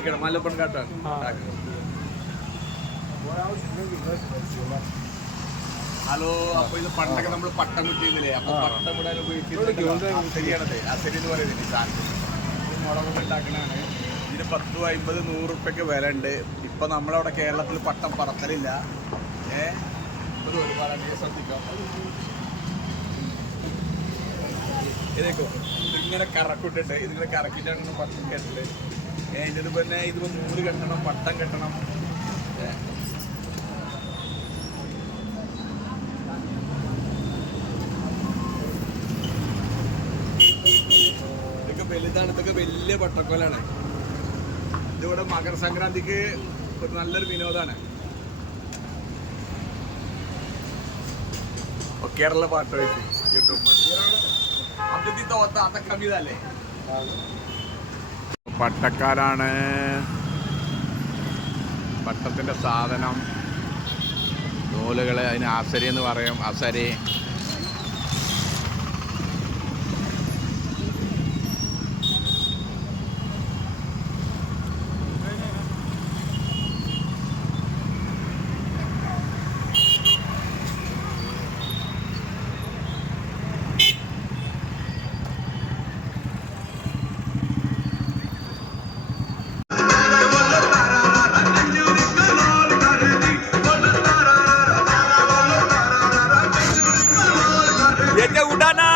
ఇక్కడ మల్లెపండు కట్టాలి ഹലോ അപ്പൊ ഇത് പണ്ടൊക്കെ നമ്മൾ പട്ടം കിട്ടിയിരുന്നില്ലേ അപ്പൊ പട്ടം വിടാൻ ഉപയോഗിക്കുന്നത് ശരിയാണത് അസരി എന്ന് പറയുന്നത് ഈ സാധനം ഇത് മുളക് ഉണ്ടാക്കണാണ് ഇതിന് പത്തും അമ്പത് നൂറ് ഉറുപ്പ്യൊക്കെ വില ഉണ്ട് ഇപ്പൊ നമ്മളവിടെ കേരളത്തിൽ പട്ടം പറത്തലില്ല ഏ ഒരു ഒരുപാട് അധികം ശ്രദ്ധിക്കാം ഇതേക്കോ ഇതിങ്ങനെ കറക്കിട്ടിട്ട് ഇതിങ്ങനെ കറക്കിയിട്ടാണ് പട്ടം കെട്ടല് ഏ പിന്നെ ഇതിപ്പോ നൂൽ കെട്ടണം പട്ടം കെട്ടണം. ഇതൊക്കെ വലുതാണ് ഇതൊക്കെ വലിയ പട്ടക്കോലാണ് ഇതിവിടെ മകര സംക്രാന്തിക്ക് ഒരു നല്ലൊരു വിനോദമാണ് കേരള പാട്ട് യൂട്യൂബ്. അതിഥി തോത്ത അതൊക്കെ കവിതല്ലേ പട്ടക്കാരാണ്. പട്ടത്തിന്റെ സാധനം. നൂലുകൾ അതിന് ആസരി എന്ന് പറയും. അസരി येथे उड्डाणा.